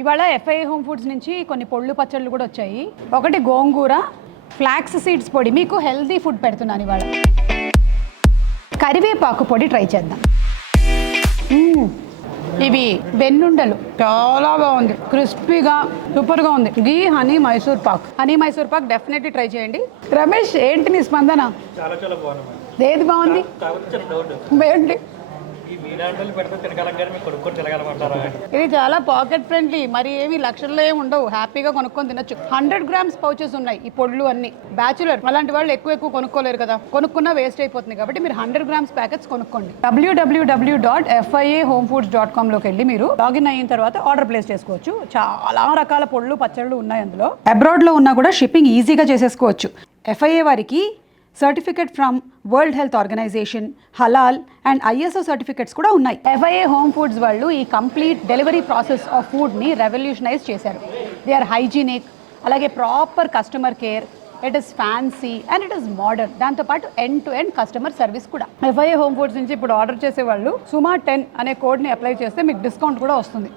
ఇవాళ FIA home foods నుంచి కొన్ని పొళ్ళు పచ్చళ్ళు కూడా వచ్చాయి. ఒకటి గోంగూర ఫ్లాక్స్ సీడ్స్ పొడి, మీకు హెల్తీ ఫుడ్ పెడుతున్నాను ఇవాళ. కరివేపాకు పొడి ట్రై చేద్దాం. ఇవి వెన్నుండలు, చాలా బాగుంది, క్రిస్పీగా సూపర్గా ఉంది. Ghee honey Mysore pak definitely try చేయండి. రమేష్, ఏంటి నీ స్పందన? ఏది బాగుంది? ఏంటి ఇది? చాలా పాకెట్ ఫ్రెండ్లీ, మరి ఏమి లక్షల్లో ఏమి ఉండవు, హ్యాపీగా కొనుక్కొని తినొచ్చు. 100 grams పౌచెస్ ఉన్నాయి ఈ పొడులు అన్ని. బ్యాచులర్ అలాంటి వాళ్ళు ఎక్కువ కొనుక్కోలేరు కదా, కొనుక్కున్నా వేస్ట్ అయిపోతుంది. కాబట్టి మీరు 100 grams ప్యాకెట్స్ కొనుక్కోండి. www.fiahomefoods.com లోకి వెళ్ళి మీరు లాగిన్ అయిన తర్వాత ఆర్డర్ ప్లేస్ చేసుకోవచ్చు. చాలా రకాల పొడులు పచ్చళ్ళు ఉన్నాయి అందులో. అబ్రాడ్లో ఉన్నా కూడా షిప్పింగ్ ఈజీగా చేసేసుకోవచ్చు. FIA వారికి certificate from World Health Organization, హలాల్ అండ్ ISO సర్టిఫికెట్స్ కూడా ఉన్నాయి. FIA హోమ్ ఫుడ్స్ వాళ్ళు ఈ కంప్లీట్ డెలివరీ ప్రాసెస్ ఆఫ్ ఫుడ్ని రెవల్యూషనైజ్ చేశారు. దే ఆర్ హైజీనిక్, అలాగే proper customer care, it is fancy and it is modern. దాంతోపాటు end to end customer service కూడా. FIA హోమ్ ఫుడ్స్ నుంచి ఇప్పుడు ఆర్డర్ చేసే వాళ్ళు సుమా 10 అనే కోడ్ని అప్లై చేస్తే మీకు డిస్కౌంట్ కూడా వస్తుంది.